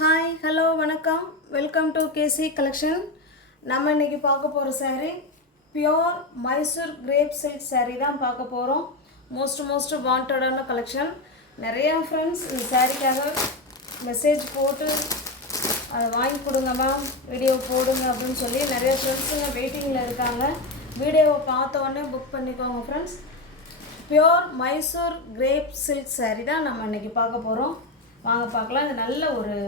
Hi hello வணக்கம் welcome to KC collection. நம்ம இன்றைக்கி பார்க்க போகிற saree pure Mysore crepe silk saree தான் பார்க்க போகிறோம். மோஸ்ட் வாண்டடான கலெக்ஷன். நிறையா ஃப்ரெண்ட்ஸ் இந்த சாரீக்காக மெசேஜ் போட்டு அதை வாங்கி கொடுங்க மேம், வீடியோ போடுங்க அப்படின்னு சொல்லி நிறைய ஃப்ரெண்ட்ஸுங்க வெயிட்டிங்கில் இருக்காங்க. வீடியோவை பார்த்த உடனே புக் பண்ணிக்கோங்க friends. Pure Mysore crepe silk saree தான் நம்ம இன்றைக்கி பார்க்க போகிறோம். வாங்க பார்க்கலாம். இது நல்ல ஒரு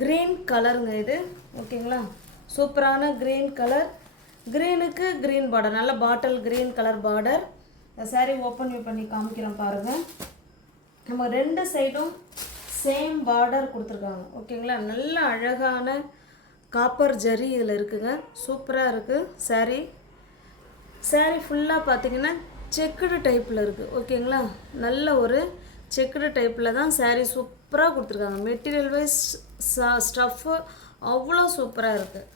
க்ரீன் கலருங்க இது, ஓகேங்களா? சூப்பரான க்ரீன் கலர், க்ரீனுக்கு க்ரீன் பார்டர், நல்ல பாட்டில் க்ரீன் கலர் பார்டர். இந்த சாரீ ஓப்பன் பண்ணி காமிக்கிறேன் பாருங்கள். நம்ம ரெண்டு சைடும் சேம் பார்டர் கொடுத்துருக்காங்க, ஓகேங்களா? நல்ல அழகான காப்பர் ஜரி இதில் இருக்குங்க. சூப்பராக இருக்குது சாரீ. சாரீ ஃபுல்லாக பார்த்தீங்கன்னா செக்குடு டைப்பில் இருக்குது, ஓகேங்களா? நல்ல ஒரு செக்குடு டைப்பில் தான் சாரீ சூப்பராக கொடுத்துருக்காங்க. மெட்டீரியல் வைஸ் ஸ்டஃப்பு அவ்வளோ சூப்பராக இருக்குது.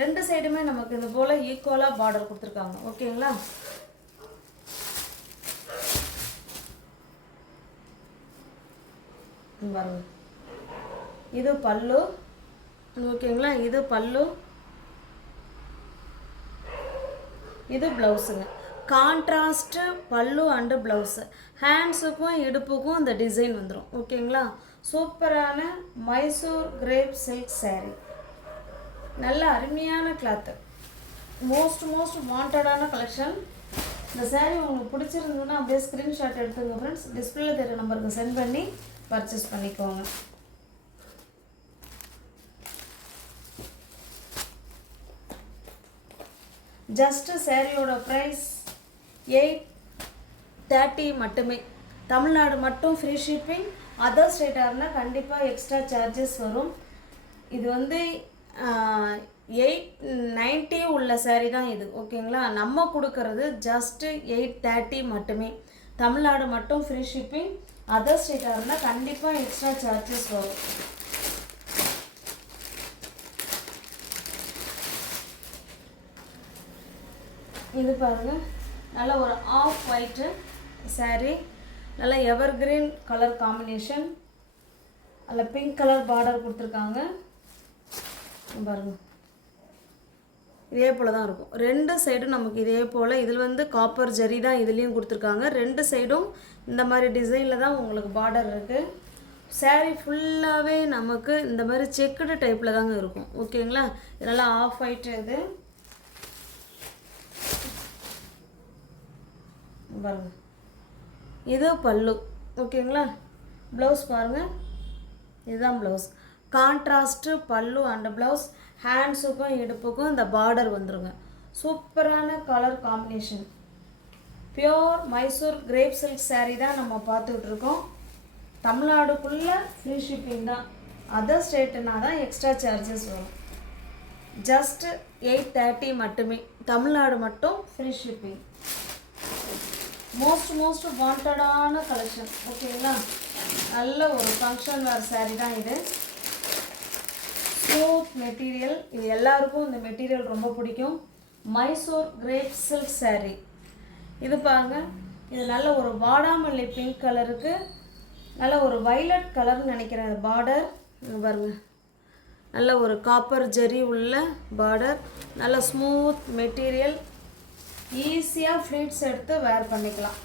ரெண்டு சைடுமே நமக்கு இது போல் ஈக்குவலாக பார்டர் கொடுத்துருக்காங்க, ஓகேங்களா? பாருங்க, இது பல்லு, ஓகேங்களா? இது பல்லு, இது ப்ளவுஸுங்க. கான்ட்ராஸ்ட்டு பல்லு அண்டு ப்ளவுஸு. ஹேண்ட்ஸுக்கும் இடுப்புக்கும் இந்த டிசைன் வந்துடும், ஓகேங்களா? சூப்பரான மைசூர் கிரேப் சில்க் saree. நல்ல அருமையான கிளாத்து, மோஸ்ட் வாண்டடான கலெக்ஷன். இந்த saree உங்களுக்கு பிடிச்சிருந்ததுன்னா அப்படியே ஸ்க்ரீன்ஷாட் எடுத்துங்க ஃப்ரெண்ட்ஸ். டிஸ்பிளேல தெரியுற நம்பருக்கு சென்ட் பண்ணி பர்ச்சேஸ் பண்ணிக்கோங்க. ஜஸ்ட்டு சாரியோட ப்ரைஸ் 830 மட்டுமே. தமிழ்நாடு மட்டும் ஃப்ரீ ஷிப்பிங். அதர் ஸ்டேட்டாக இருந்தால் கண்டிப்பாக எக்ஸ்ட்ரா சார்ஜஸ் வரும். இது வந்து 890 உள்ள சாரீ தான் இது, ஓகேங்களா? நம்ம கொடுக்கறது ஜஸ்ட்டு 830 மட்டுமே. தமிழ்நாடு மட்டும் ஃப்ரீ ஷிப்பிங். அதர் ஸ்டேட்டாக இருந்தால் கண்டிப்பாக எக்ஸ்ட்ரா சார்ஜஸ் வரும். இது பாருங்கள், நல்ல ஒரு ஆஃப் ஒயிட்டு saree, நல்ல எவர் கிரீன் கலர் காம்பினேஷன், நல்ல பிங்க் கலர் பார்டர் கொடுத்துருக்காங்க. பாருங்கள், இதே போல் தான் இருக்கும். ரெண்டு சைடும் நமக்கு இதே போல். இதில் வந்து காப்பர் ஜரி தான் இதுலேயும் கொடுத்துருக்காங்க. ரெண்டு சைடும் இந்த மாதிரி டிசைனில் தான் உங்களுக்கு பார்டர் இருக்குது. saree ஃபுல்லாகவே நமக்கு இந்த மாதிரி செக்குடு டைப்பில் தாங்க இருக்கும், ஓகேங்களா? இதெல்லாம் ஆஃப் ஒயிட்டு. இது பாருங்கள், இது பல்லு, ஓகேங்களா? ப்ளவுஸ் பாருங்கள், இதுதான் ப்ளவுஸ். கான்ட்ராஸ்ட்டு பல்லு அண்ட் ப்ளவுஸ். ஹேண்ட்ஸுக்கும் இடுப்புக்கும் இந்த பார்டர் வந்துருங்க. சூப்பரான colour combination. Pure Mysore crepe silk saree தான் நம்ம பார்த்துக்கிட்டு இருக்கோம். தமிழ்நாடுக்குள்ளே ஃப்ரீ ஷிப்பிங் தான். அதர் ஸ்டேட்டுனா தான் எக்ஸ்ட்ரா சார்ஜஸ் வரும். ஜஸ்ட்டு 830 மட்டுமே. தமிழ்நாடு மட்டும் ஃப்ரீ ஷிப்பிங். மோஸ்ட் வாண்டடான கலெக்ஷன், ஓகேங்களா? நல்ல ஒரு ஃபங்க்ஷன் வேர் saree தான் இது. Smooth material. இது எல்லாருக்கும் இந்த மெட்டீரியல் ரொம்ப பிடிக்கும். Mysore crepe silk saree. இது பாருங்கள், இது நல்ல ஒரு வாடாமல்லி பிங்க் கலருக்கு நல்ல ஒரு வைலட் கலர்னு நினைக்கிறேன் பார்டர். பாருங்கள், நல்ல ஒரு காப்பர் ஜரி உள்ள பார்டர். நல்ல ஸ்மூத் மெட்டீரியல். ஈஸியாக ஃப்ளீட்ஸ் எடுத்து வேர் பண்ணிக்கலாம்.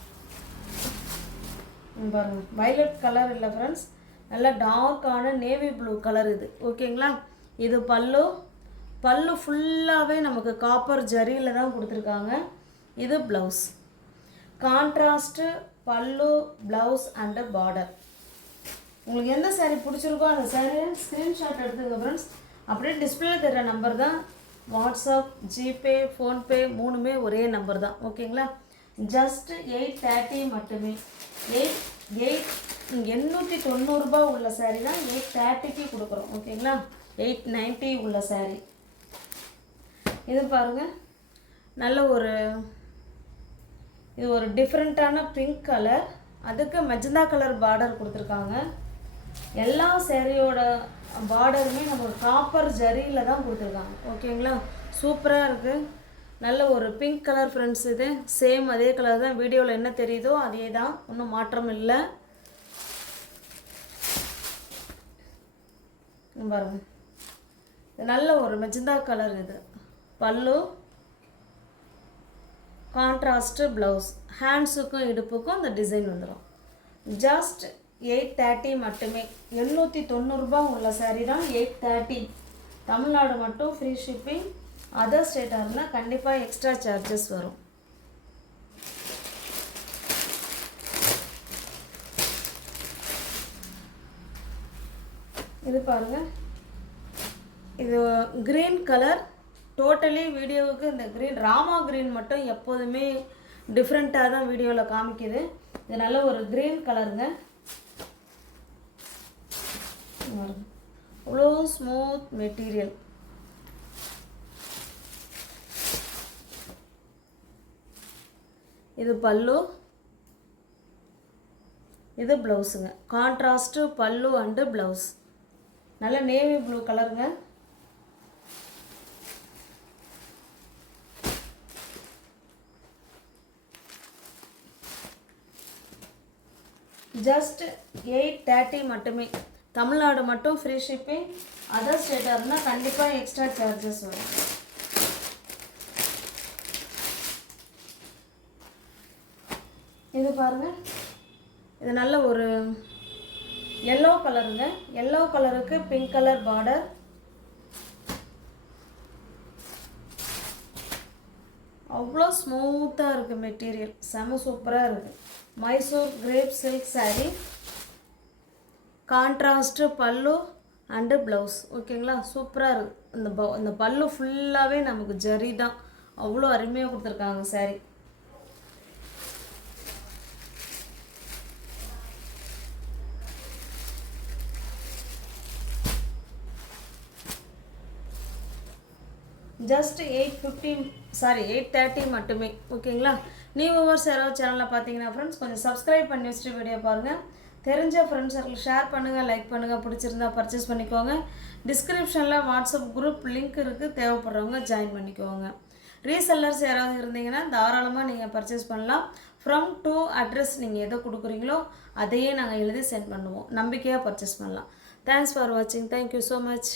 பாருங்கள், வைலட் கலர் இல்லை ஃப்ரெண்ட்ஸ், நல்ல டார்க்கான நேவி ப்ளூ கலர் இது, ஓகேங்களா? இது பல்லு. பல்லு ஃபுல்லாகவே நமக்கு காப்பர் ஜரியில் தான் கொடுத்துருக்காங்க. இது ப்ளவுஸ். கான்ட்ராஸ்ட்டு பல்லு, ப்ளவுஸ் அண்டு பார்டர். உங்களுக்கு எந்த saree பிடிச்சிருக்கோ அந்த சாரியை ஸ்க்ரீன்ஷாட் எடுத்துங்க ஃப்ரெண்ட்ஸ். அப்படியே டிஸ்பிளே தர நம்பர் தான். வாட்ஸ்அப், ஜிபே, ஃபோன்பே மூணுமே ஒரே நம்பர் தான், ஓகேங்களா? ஜஸ்ட்டு 830 மட்டுமே. 890 உள்ள saree தான் 830க்கு கொடுக்குறோம், ஓகேங்களா? 890 உள்ள saree. இது பாருங்கள், நல்ல ஒரு இது ஒரு டிஃப்ரெண்ட்டான பிங்க் கலர். அதுக்கு மெஜந்தா கலர் பார்டர் கொடுத்துருக்காங்க. எல்லா சேரீயோட பார்டருமே நம்ம காப்பர் ஜரியில் தான் கொடுத்துருக்காங்க, ஓகேங்களா? சூப்பராக இருக்குது. நல்ல ஒரு பிங்க் கலர் ஃப்ரெண்ட்ஸ். இது சேம் அதே கலர் தான். வீடியோவில் என்ன தெரியுதோ அதே தான், ஒன்றும் மாற்றம் இல்லை. இங்க பாருங்க, இது நல்ல ஒரு மெஜந்தா கலர். இது பல்லு, கான்ட்ராஸ்ட்டு ப்ளவுஸ். ஹேண்ட்ஸுக்கும் இடுப்புக்கும் இந்த டிசைன் வந்துடும். ஜஸ்ட் 830 மட்டுமே. 790 ரூபாய் உள்ள சாரீ தான் 830. தமிழ்நாடு மட்டும் ஃப்ரீ ஷிப்பிங். அதர் ஸ்டேட்டாக இருந்தால் கண்டிப்பாக எக்ஸ்ட்ரா சார்ஜஸ் வரும். இது பாருங்கள், இது க்ரீன் கலர். டோட்டலி வீடியோவுக்கு இந்த க்ரீன், ராமா க்ரீன் மட்டும் எப்போதுமே டிஃப்ரெண்ட்டாக தான் வீடியோவில் காமிக்குது. இது நல்ல ஒரு க்ரீன் கலருங்க. அவ்வளோ ஸ்மூத் மெட்டீரியல். இது பல்லு, இது ப்ளவுஸுங்க. கான்ட்ராஸ்ட்டு பல்லு அண்டு ப்ளவுஸ். நல்ல நேவி ப்ளூ கலருங்க. ஜஸ்ட் 830 மட்டுமே. தமிழ்நாடு மட்டும் ஃப்ரீ ஷிப்பிங். அதர் ஸ்டேட்டாக இருந்தால் கண்டிப்பாக எக்ஸ்ட்ரா சார்ஜஸ் வரும். இது பாருங்கள், இது நல்ல ஒரு எல்லோ கலருங்க. எல்லோ கலருக்கு பிங்க் கலர் பார்டர். அவ்வளோ ஸ்மூத்தாக இருக்குது மெட்டீரியல். செம சூப்பராக இருக்குது. Mysore crepe silk sari. Contrast பல்லு அண்டு ப்ளவுஸ். ஓகேங்களா, சூப்பராக இருக்குது. இந்த பல்லு ஃபுல்லாகவே நமக்கு ஜரி தான். அவ்வளோ அருமையாக கொடுத்துருக்காங்க சாரீ. ஜஸ்ட் 830 மட்டுமே. ஓகேங்களா. நியூ வியூவர்ஸ் யாராவது சேனலில் பார்த்தீங்கன்னா ஃப்ரெண்ட்ஸ் கொஞ்சம் சப்ஸ்கிரைப் பண்ணி வச்சுட்டு வீடியோ பாருங்கள். தெரிஞ்ச ஃப்ரெண்ட்ஸ் சர்க்கிள் ஷேர் பண்ணுங்கள், லைக் பண்ணுங்கள். பிடிச்சிருந்தா பர்ச்சேஸ் பண்ணிக்கோங்க. டிஸ்கிரிப்ஷனில் வாட்ஸ்அப் குரூப் லிங்க் இருக்குது, தேவைப்படுறவங்க ஜாயின் பண்ணிக்கோங்க. ரீசெல்லர்ஸ் யாராவது இருந்தீங்கன்னா தாராளமாக நீங்கள் பர்ச்சேஸ் பண்ணலாம். ஃப்ரம் டு அட்ரஸ் நீங்கள் எதை கொடுக்குறீங்களோ அதையே நாங்கள் எழுதி சென்ட் பண்ணுவோம். நம்பிக்கையாக பர்ச்சேஸ் பண்ணலாம். தேங்க்ஸ் ஃபார் வாட்சிங். Thank you so much.